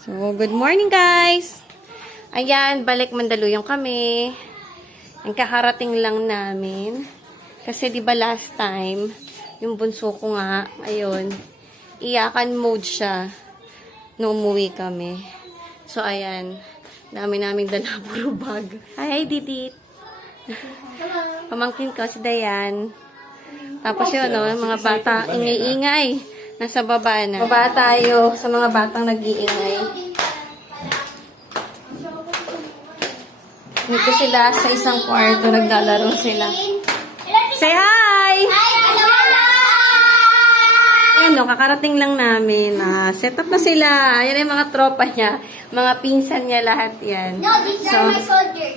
So, good morning guys! Ayan, balik Mandaluyong kami. Ang kakarating lang namin. Kasi di ba last time, yung bunso ko nga, ayun, iyakan mode siya nung umuwi kami. So, ayan, dami namin dala puro bag. Hi, Didit! Pamangkin ko si Dayan. Tapos yun, no, mga bata, ingay-ingay. Nasa baba na. Baba tayo sa mga batang nag-iingay. Dito sila sa isang kwarto, naglalaro sila. Say hi! Ayan, no, kakarating lang namin. Set up na sila. Ayan yung mga tropa niya. Mga pinsan niya lahat yan. No, these are my soldiers.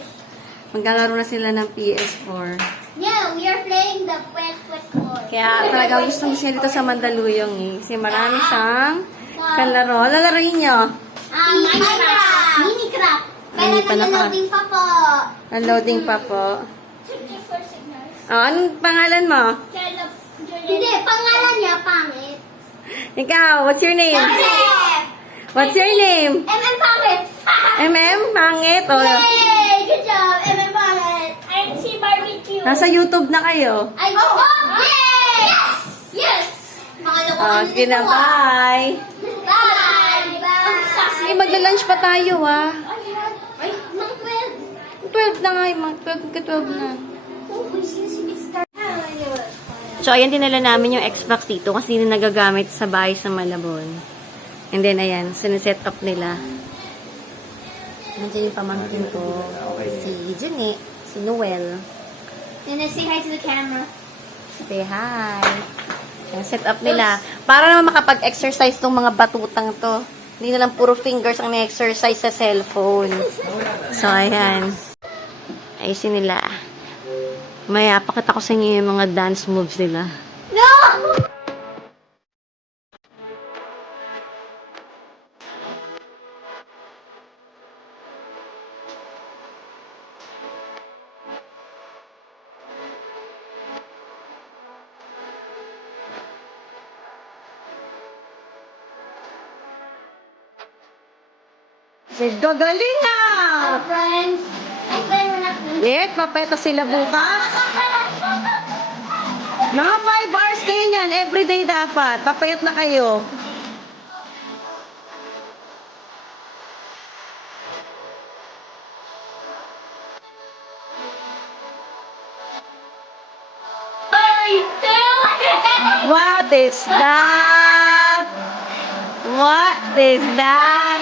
Maglalaro na sila ng PS4. No, we are playing the wet ball. Kaya talaga gusto siya dito sa Mandaluyong eh. Kasi marami siyang kalaro. Lalaroin nyo. Minecraft. Minecraft. Hindi pa naka-loading pa po. Unloading pa po. 64 signals. Anong pangalan mo? Hindi, pangalan niya, pangit. Ikaw, what's your name? Pangit! What's your name? MM pangit! MM? Pangit? O, Yay! Good job, MM pangit! I'm si Barbecue. nasa YouTube na kayo. Ay, oh! Yay! Yes! Yes! Sige na, bye! Bye! Bye! Sige, magla-lunch pa tayo, Ay, mga 12 12. na nga, mga 12 ka 12 na. Oh, we start. So, ayan, dinala namin yung Xbox dito kasi hindi nagagamit sa bahay sa Malabon. And then, ayan, siniset up nila. Nandiyan yung pamangkin ko, si Jenny, si Noel. Then I say hi to the camera. Say hi. Ayan, set up nila. Para naman makapag-exercise tong mga batutang to. Hindi na lang puro fingers ang na-exercise sa cellphone. So, ayan. Ayusin nila. Maya, pakita ko sa inyo yung mga dance moves nila. No! Gagaling ah! Friends, I play when I'm Wait, papeta sila bukas. Mga 5 hours kayo yan. Everyday dapat. Papayat na kayo. What is that? What is that?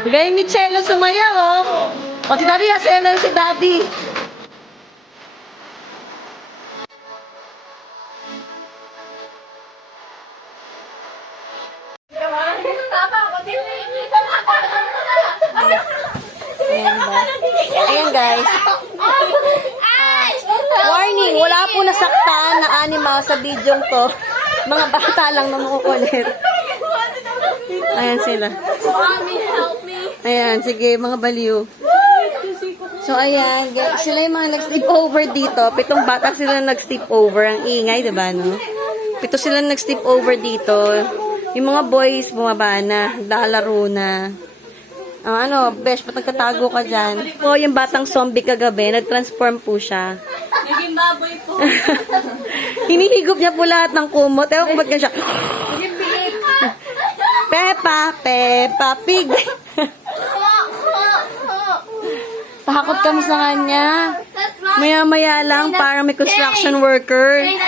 Bigay ni Chelo sumayaw, oh. O, tinari, asayaw si Daddy. Ayan guys. Warning, wala po nasaktan na animal sa video to. Mga bata lang namukulit. Ayan sila. Ayan, sige, mga baliw. So, ayan, sila yung mga nag-sleep over dito. 7 bata sila nag-sleep over. Ang ingay, diba, no? 7 sila nag-sleep over dito. Yung mga boys, bumaba na. Lalaro na. Besh, ba't nagkatago ka dyan? O, yung batang zombie kagabi, nag-transform po siya. Naging baboy po. Hinihigop niya po lahat ng kumot. Ewan ko ba't ganyan siya. Peppa Pig. Takot kami sa kanya. That's not. Maya-maya lang, parang may construction worker. Hey,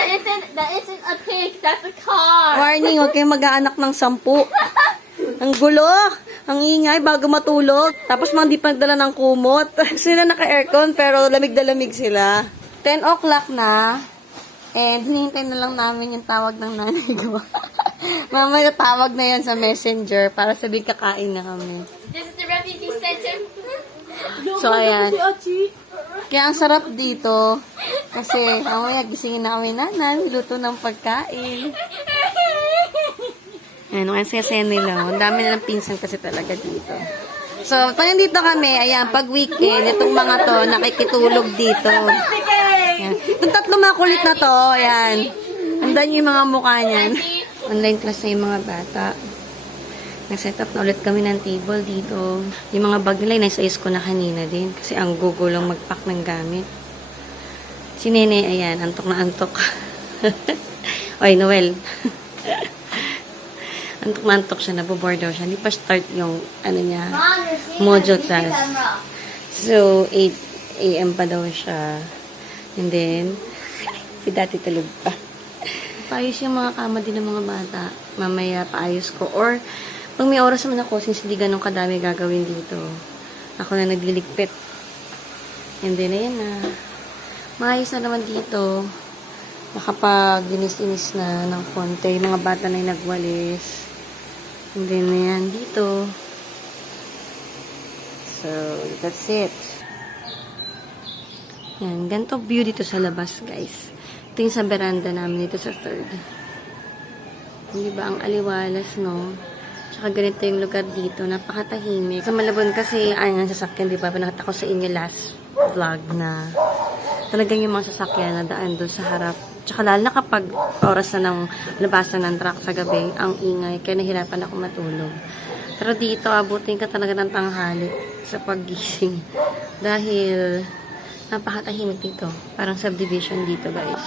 that isn't a pig. That's a car. Warning, huwag kayong mag-aanak ng 10. Ang gulo! Ang ingay bago matulog. Tapos mga di pa nagdala ng kumot. Sila naka-aircon pero lamig na lamig sila. 10 o'clock na. And hinihintay na lang namin yung tawag ng nanay ko. Mamaya tawag na yan sa messenger para sabihin kakain na kami. This is the refugee center. So, ayan. Kaya ang sarap dito. Kasi mamaya gisingin na kami nanay. Luto ng pagkain. Ayan, ang saya-saya nila. Ang dami nilang pinsan kasi talaga dito. So, pag nandito kami, ayan, pag weekend, itong mga to, nakikitulog dito. Ayan. Itong tatlo mga kulit na to, ayan. Andan yung mga mukha niyan. Online class na yung mga bata. Nag-set up na ulit kami ng table dito. Yung mga bag nila, nais-ayos ko na kanina din. Kasi ang gugo lang mag-pack ng gamit. Si Nene, ayan, antok na antok. Oy, Noel. Antok na antok siya, naboboard daw siya. Hindi pa start yung, ano niya, module class. So, 8 a.m. pa daw siya. And then, si dati tulog pa. Paayos yung mga kama din ng mga bata. Mamaya paayos ko. Or, pag may oras naman ako, since hindi ganun kadami gagawin dito, ako na nagliligpit. And then, ayan na. Maayos na naman dito. Nakapag-inis-inis na ng konti. Yung mga bata na yung nagwalis. And then, ayan, dito. So, that's it. Yan, ganito view dito sa labas, guys. Ito yung sa veranda namin dito sa third. Hindi ba ang aliwalas, no? Tsaka ganito yung lugar dito. Napakatahimik. Sa Malabon kasi, ang sasakyan, di ba? Pinakita ko sa inyo last vlog na talagang yung mga sasakyan na daan doon sa harap. Tsaka lalo na kapag oras na ng labasan ng truck sa gabi, ang ingay, kaya nahirapan ako matulog. Pero dito, abutin ka talaga ng tanghali sa paggising. Dahil napakatahimik dito. Parang subdivision dito, guys.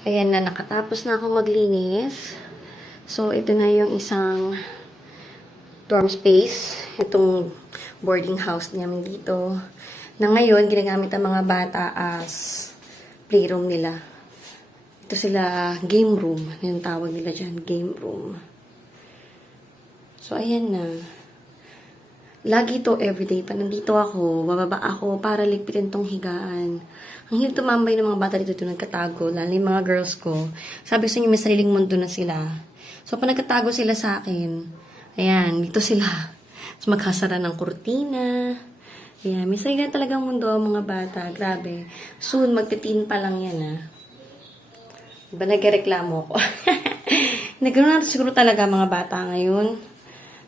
Ayan na, nakatapos na ako maglinis. So, ito na yung isang dorm space. Itong boarding house namin dito. Na ngayon, ginagamit ang mga bata as playroom nila. Ito sila, game room. Yung tawag nila dyan, game room. So, ayan na. Lagi to everyday pa nandito ako, bababa ako para ligpitin tong higaan. Ang hirap tumambay ng mga bata dito nagkatago, lalo yung mga girls ko. Sabi ko sa inyo, may sariling mundo na sila. So, pag nagkatago sila sa akin, ayan, dito sila. So, maghasara ng kurtina. Ayan, may sarili na talagang mundo ang mga bata. Grabe. Soon, magtitin pa lang yan, ah. Diba nagreklamo ko? Nagkaroon na siguro talaga mga bata ngayon.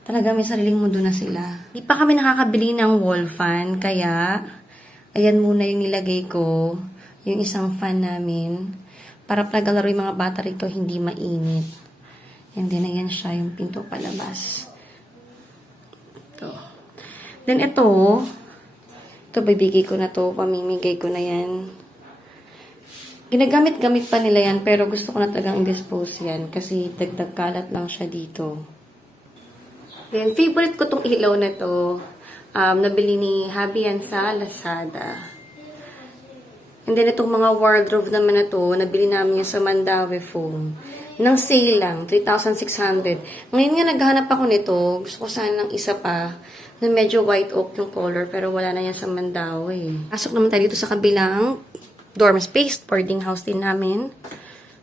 Talaga may sariling mundo na sila. Di pa kami nakakabili ng wall fan, kaya ayan muna yung nilagay ko, yung isang fan namin, para paglalaro yung mga bata rito hindi mainit. And then ayan siya, yung pinto palabas. Ito. Then ito bibigay ko na to, pamimigay ko na yan. Ginagamit-gamit pa nila yan, pero gusto ko na talagang i-dispose yan, kasi dagdag kalat lang siya dito. Then, favorite ko tong ilaw na to. Nabili ni Habi yan sa Lazada. And then, itong mga wardrobe naman na to, nabili namin yan sa Mandawi Foam. Nang sale lang, 3,600. Ngayon nga, naghahanap ako nito. Gusto ko sana ng isa pa, na medyo white oak yung color, pero wala na yan sa Mandawi. Pasok naman tayo dito sa kabilang dorm space, boarding house din namin.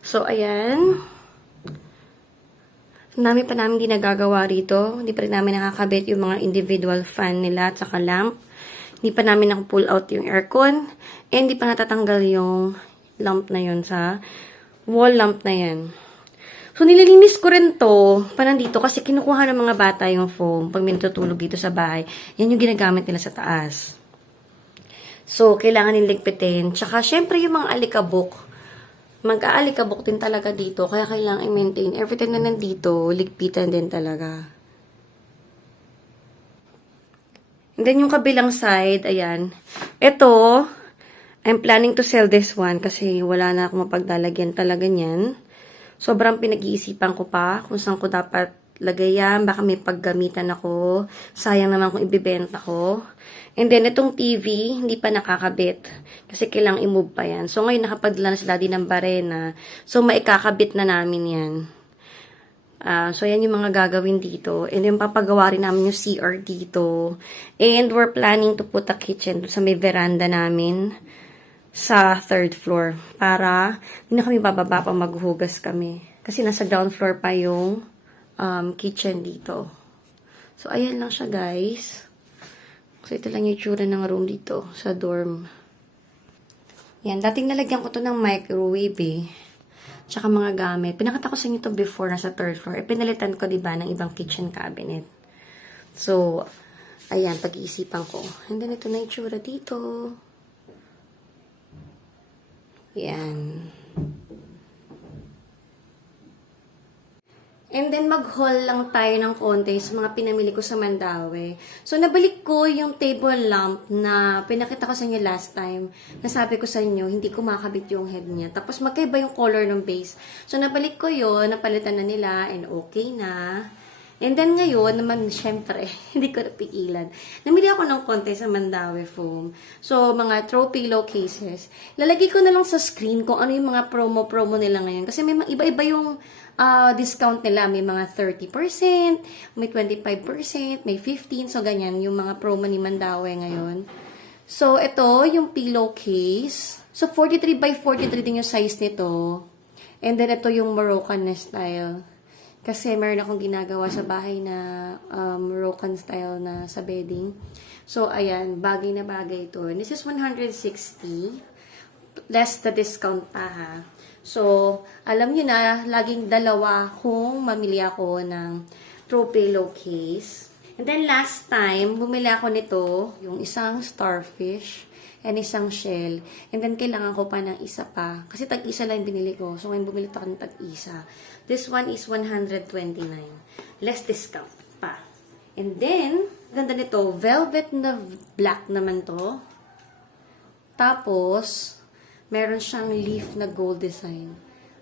So, ayan. Ang dami pa namin hindi nagagawa rito. Hindi pa rin namin nakakabit yung mga individual fan nila at saka lamp. Hindi pa namin nakapull out yung aircon. And hindi pa natatanggal yung lamp na yun sa wall lamp na yan. So, nililinis ko rin to pa nandito kasi kinukuha ng mga bata yung foam pag may natutulog dito sa bahay. Yan yung ginagamit nila sa taas. So, kailangan niligpitin. Tsaka, syempre yung mga alikabok. Mag-aalikabok din talaga dito, kaya kailangan i-maintain. Every time na nandito, ligpitan din talaga. And then, yung kabilang side, ayan. Ito, I'm planning to sell this one kasi wala na akong mapaglalagyan talaga niyan. Sobrang pinag-iisipan ko pa kung saan ko dapat lagay yan. Baka may paggamitan ako. Sayang naman kung ibibenta ko. And then, itong TV, hindi pa nakakabit. Kasi kailangang i-move pa yan. So, ngayon nakapagdala na sila din ng barena. So, maikakabit na namin yan. So, yan yung mga gagawin dito. And then, papagawa rin namin yung CR dito. And we're planning to put a kitchen sa may veranda namin sa 3rd floor. Para, hindi na kami bababa pa maghugas kami. Kasi nasa ground floor pa yung kitchen dito. So, ayan lang siya, guys. So, ito lang yung tsura ng room dito sa dorm. Yan, dating nalagyan ko to ng microwave eh. Tsaka mga gamit. Pinakita ko sa inyo to before nasa 3rd floor. Pinalitan ko, diba, ng ibang kitchen cabinet. So, ayan, pag-iisipan ko. And then, ito na yung tsura dito. Yan. And then, mag-haul lang tayo ng konti sa mga pinamili ko sa Mandawi. So, nabalik ko yung table lamp na pinakita ko sa inyo last time. Nasabi ko sa inyo, hindi ko makabit yung head niya. Tapos, magkaiba yung color ng base. So, nabalik ko yun, napalitan na nila, and okay na. And then, ngayon, naman, syempre, hindi ko napigilan. Namili ako ng konti sa Mandawi Foam. So, mga throw pillow cases. Lalagay ko na lang sa screen kung ano yung mga promo nila ngayon. Kasi may iba-iba yung discount nila. May mga 30%, may 25%, may 15%. So, ganyan yung mga promo ni Mandawi ngayon. So, ito, yung pillow case. So, 43 by 43 din yung size nito. And then, ito yung Moroccan na style. Kasi meron akong ginagawa sa bahay na Moroccan style na sa bedding. So, ayan, bagay na bagay ito. This is 160. Less the discount pa, ha. So, alam nyo na, laging dalawa kung mamili ako ng throw pillow case. And then, last time, bumili ako nito, yung isang starfish and isang shell. And then, kailangan ko pa ng isa pa. Kasi tag-isa lang binili ko. So, ngayon bumili ako ng tag-isa. This one is 129. Less discount pa. And then, ganda nito, velvet na black naman to. Tapos, meron siyang leaf na gold design.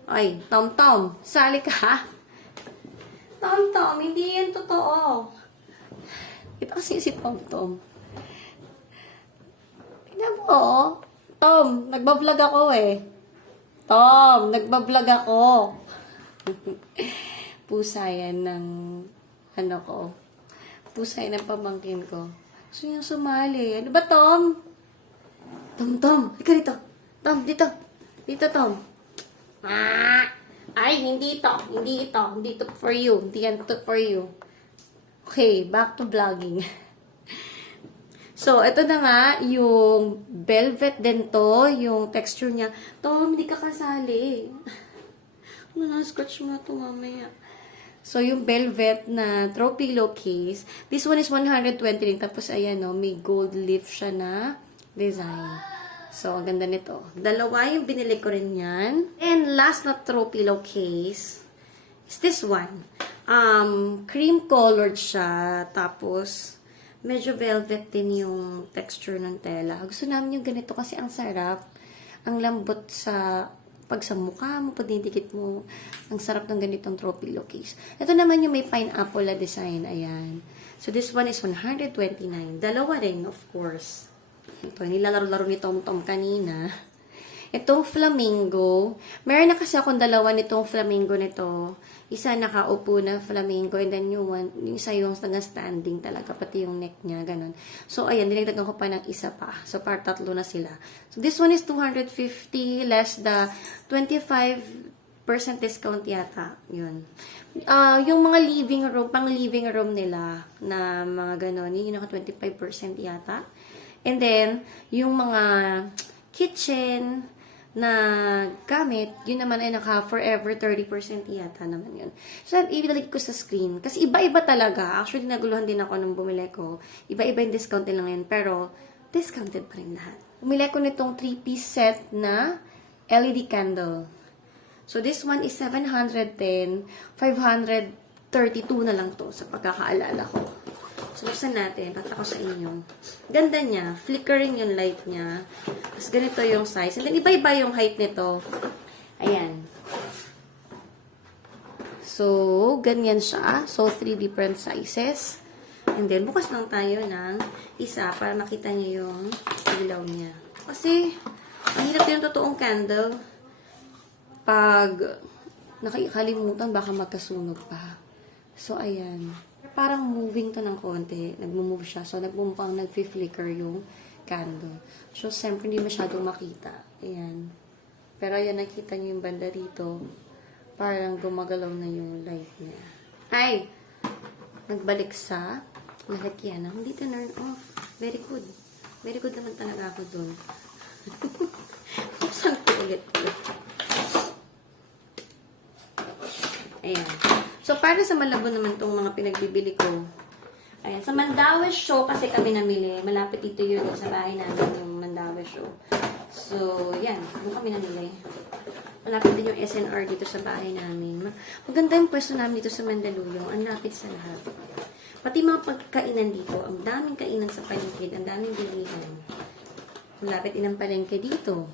Ay, Tom Tom, sali ka ha? Tom Tom, hindi yan totoo. Ito kasi si Tom Tom. Tignan mo, oh. Tom, nagbablog ako eh. Tom, nagbablog ako. Pusa yan ng ano ko. Pusa yan ng pamangkin ko. Gusto niya sumali. Ano ba, Tom? Tom, ikaw dito. Tom, dito. Dito, Tom. Ah! Ay, hindi ito. Hindi ito. Hindi ito for you. Hindi yan ito for you. Okay, back to vlogging. So, ito na nga, yung velvet din to, yung texture niya. Tom, hindi ka kasali. Ano na, scratch mo na ito mamaya. So, yung velvet na throw pillow case, this one is 120 rin. Tapos, ayan, no, may gold leaf siya na design. So, ang ganda nito. Dalawa yung binili ko rin yan. And last na throw pillow case is this one. Cream colored siya. Tapos, medyo velvet din yung texture ng tela. Gusto namin yung ganito kasi ang sarap. Ang lambot pag sa mukha mo, pag didikit mo. Ang sarap ng ganitong throw pillow case. Ito naman yung may pineapple na design. Ayan. So, this one is 129. Dalawa rin, of course. Ito, nilalaro-laro ni Tom Tom kanina. Itong flamingo. Meron na kasi akong dalawa nitong flamingo nito. Isa nakaupo na flamingo and then yung isa yung standing talaga, pati yung neck niya, ganun. So, ayan, dinagdagan ko pa ng isa pa. So, par tatlo na sila. So, this one is 250 less the 25% discount yata. Yun. Yung mga living room, pang living room nila na mga ganun, yun yung naka 25% yata. And then, yung mga kitchen na gamit, yun naman ay naka forever 30% yata naman yun. So, ibigay ko sa screen. Kasi iba-iba talaga. Actually, naguluhan din ako nung bumili ko. Iba-iba yung discount lang yun. Pero, discounted pa rin lahat. Bumili ko nitong 3-piece set na LED candle. So, this one is 710. 532 na lang to sa pagkakaalala ko. So, buksan natin. Pakita ko sa inyo. Ganda niya. Flickering yung light niya. Tapos, ganito yung size. And then, iba-iba yung height nito. Ayan. So, ganyan siya. So, 3 different sizes. And then, bukas lang tayo ng isa para makita niyo yung ilaw niya. Kasi, ang hirap yung totoong candle. Pag nakikalimutan, baka magkasunog pa. So, ayan. Parang moving to ng konti. Nagmo-move siya. So, nag-flicker yung candle. So, siyempre, hindi masyadong makita. Ayan. Pero, ayan, nakita niyo yung banda dito. Parang gumagalaw na yung light niya. Ay! Nagbalik sa lalagyan. Hindi to turn off. Very good. Very good naman talaga ako dun. Buksan ko ulit. Ayan. So, para sa malabo naman itong mga pinagbibili ko. Ayan. Sa Mandawi Show kasi kami namili. Malapit dito yun sa bahay namin yung Mandawi Show. So, yan. Doon kami namili. Malapit din yung SNR dito sa bahay namin. Maganda yung pwesto namin dito sa Mandaluyong. Ang lapit sa lahat. Pati mga pagkainan dito. Ang daming kainan sa palengke. Ang daming bilihan. Malapit din ang palengke dito.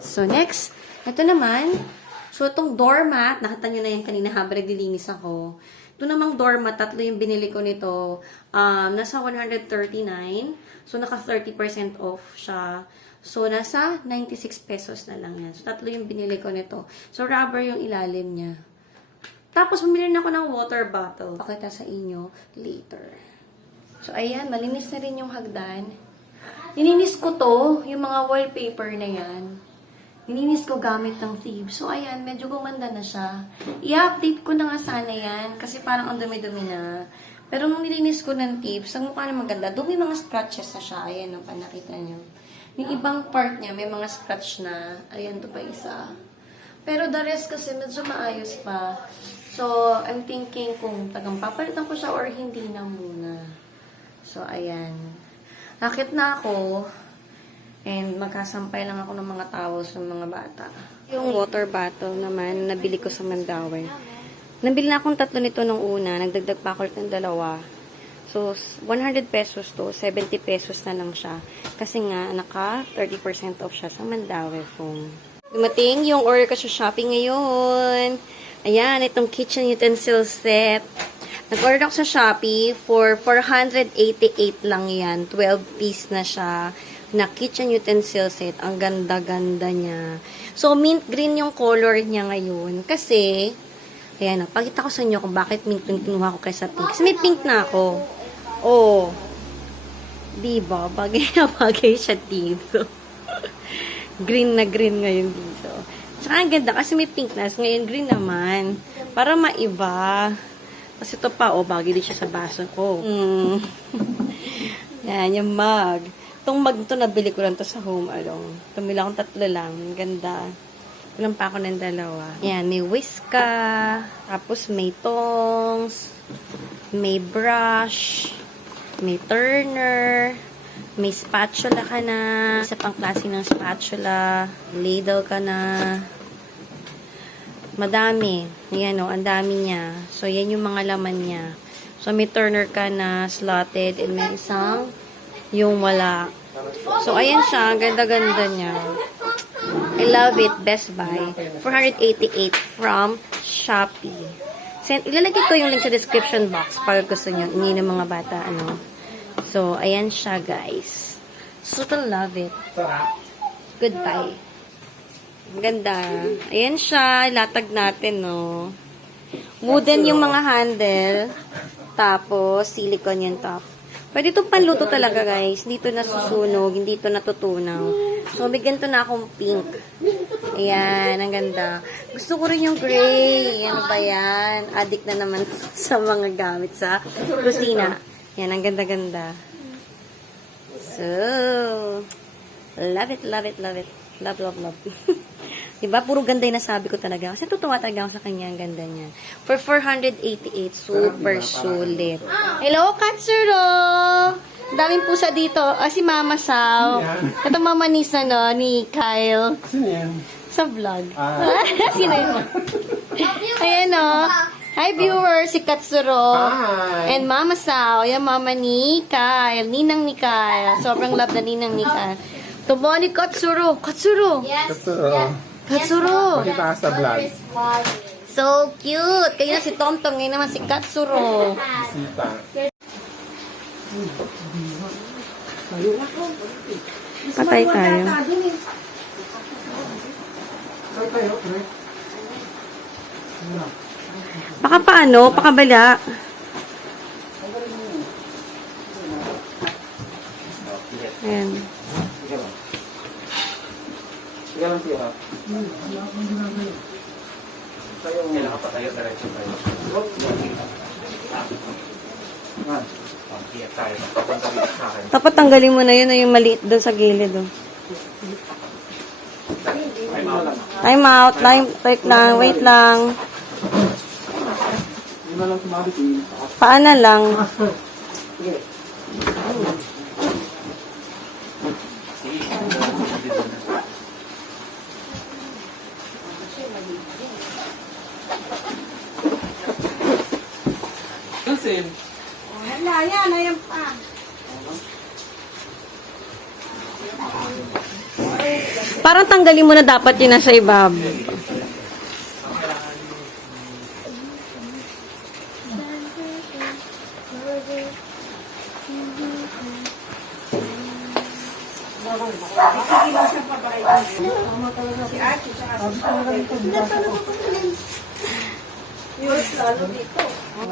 So, next. Ito naman. So, itong doormat, nakita nyo na yan kanina habang naglilinis ako. Ito namang doormat, tatlo yung binili ko nito. Nasa 139. So, naka 30% off siya. So, nasa 96 pesos na lang yan. So, tatlo yung binili ko nito. So, rubber yung ilalim niya. Tapos, bumili na ako ng water bottle. Pakita sa inyo later. So, ayan, malinis na rin yung hagdan. Nininis ko to, yung mga wallpaper na yan. Nininis ko gamit ng Thieves. So, ayan, medyo gumanda na siya. I-update ko na nga sana yan. Kasi parang ang dumi-dumi na. Pero nung nilinis ko ng Thieves, ang mukha na maganda. Doon may mga scratches na siya. Ayan, ang panakita nyo. Yung ibang part niya, may mga scratch na. Ayan, to pa isa. Pero the rest kasi medyo maayos pa. So, I'm thinking kung tagang papalitan ko siya or hindi na muna. So, ayan. Nakit na ako. And magkasampay lang ako ng mga towels ng mga bata. Yung water bottle naman, nabili ko sa Mandawi. Nabili na akong tatlo nito nung una. Nagdagdag pa ako ng dalawa. So, 100 pesos to. 70 pesos na lang siya. Kasi nga, naka 30% off siya sa Mandawi foam. Dumating yung order ko sa Shopee ngayon. Ayan, itong kitchen utensil set. Nag-order ako sa Shopee for 488 lang yan. 12 piece na siya na kitchen utensil set. Ang ganda-ganda niya. So, mint green yung color niya ngayon. Kasi, ayan, pakita ko sa inyo kung bakit mint green kinuha ko kaysa pink. Kasi may pink na ako. Oh. Diba? Bagay na bagay siya dito. Green na green ngayon dito. Tsaka ang ganda kasi may pink na. So, ngayon green naman. Para maiba. Kasi ito pa, oh, bagay din siya sa baso ko. Yan, yung mug. Itong mug ito, nabili ko lang to sa Home Alone. Tumila akong 3 lang. Ganda. Kulang pa ako ng 2. Yan, may whiska. Tapos may tongs. May brush. May turner. May spatula ka na. Isa pang klase ng spatula. Ladle ka na. Madami. Ayan o, ang dami niya. So, yan yung mga laman niya. So, may turner ka na slotted and may isang yung wala. So, ayan siya. Ganda-ganda niya. I love it. Best Buy. 488 from Shopee. Ilalagay ko yung link sa description box pag gusto nyo. Ini ng mga bata, ano. So, ayan siya, guys. Super love it. Goodbye. Ang ganda. Ayan siya. Ilatag natin, no. Wooden yung mga handle. Tapos, silicone yung top. Pwede itong panluto talaga, guys. Hindi ito nasusunog. Hindi ito natutunaw. So, bigyan to na akong pink. Ayan. Ang ganda. Gusto ko rin yung gray. Ano ba yan? Addict na naman sa mga gamit sa kusina. Yan, ang ganda-ganda. So, love it, love it, love it. Love, love, love. Diba? Puro ganda yung nasabi ko talaga. Kasi tutuwa talaga ako sa kanya. Ang ganda niya. For 488, super sulit. Hello, Katsuro! Ang daming pusa dito. Si Mama Sao. Ito Mama Nisa, no? Ni Kyle. Sino yan? Sa vlog. Sino yun? Ayan, no? Hi, viewers! Si Katsuro. Hi! And Mama Sao. Yung mama ni Kyle. Ninang ni Kyle. Sobrang love na ninang ni Kyle. Tumo ni Katsuro. Katsuro! Yes. Katsuro. Katsuro! Pakita ka sa vlog. So cute! Kayo na si Tomtom. Ngayon naman si Katsuro. Sita. Patay tayo. Baka paano? Pakabala. Ayan. Dapat tanggalin mo na yun, yung maliit doon sa gilid. Oh. Time out. Wait lang. Wait lang. Paana lang. Ayan pa. Parang tanggalin mo na dapat yun nasa ibab.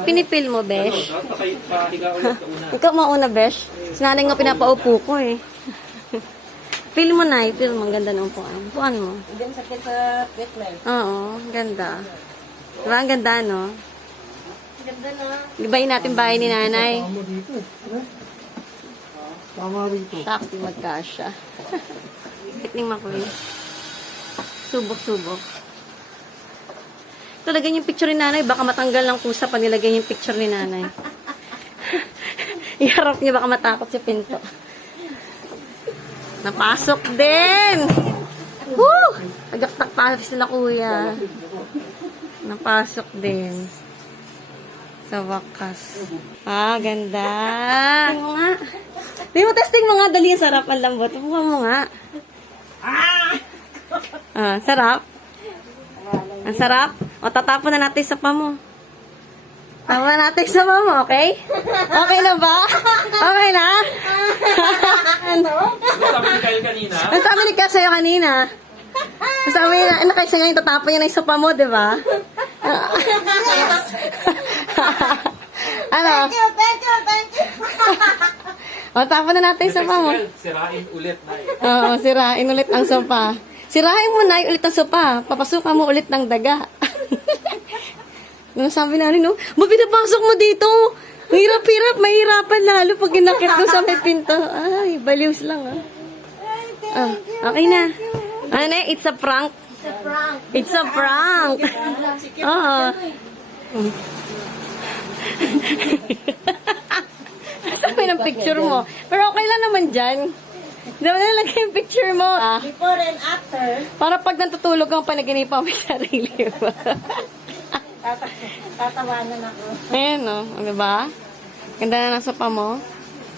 Pinipil mo, Besh? Ikaw mauna, Besh. Sinanay nga pinapaupo ko eh. Feel mo na, feel mo. Ang ganda ng upuan. Upuan mo. Diyan sa treatment. Oo, ganda. Diba, ang ganda, no? Ganda na. Ibayin natin bahay ni nanay. Tama rito. Saks, di magkasya. Tignan mo ko eh. Subok-subok. Ito, lagyan yung picture ni nanay. Baka matanggal ng kusa pag nilagyan yung picture ni nanay. Iharap niya, baka matakot si Pinto. Napasok din! Woo! Agak-tak pa sila kuya. Napasok din. Sa wakas. Ganda. Tingnan mo nga. Tingnan mo, testing mo nga. Dali yung sarap. Ang lambot. Mukha mo nga. Sarap? Ang sarap? O, tatapon na natin sa pa mo. Tapon na natin sa pa mo, okay? Okay na ba? Okay na? Ano sabi ni Kyle kanina? Ang sabi ni Kyle sa'yo kanina. Ang sabi niya, ano kaysa nga yung tatapon niya na yung sopa mo, di ba? Ano? Thank you, thank you, thank you. O, tapon na natin yung sopa mo. Sirain ulit na Oo, sirain ulit ang sopa. Sirain mo na ulit ang sopa. Papasukan mo ulit ng daga. Ano sabi na rin, no? Pinapasok mo dito. Hirap-hirap, mahirapan lalo pag inakit doon sa may pinto. Ay, baliws lang, ah. Ah, okay na. Ano, it's a prank. It's a prank. It's a prank. Oo. Sabi ng picture mo. Pero okay lang naman dyan. Diba nalagay yung picture mo? Ah, Before and after, para pag natutulog kang panaginipan mo sa sarili mo. tatawanan ako. Ayan, no? Diba? Ganda na ng sopa mo.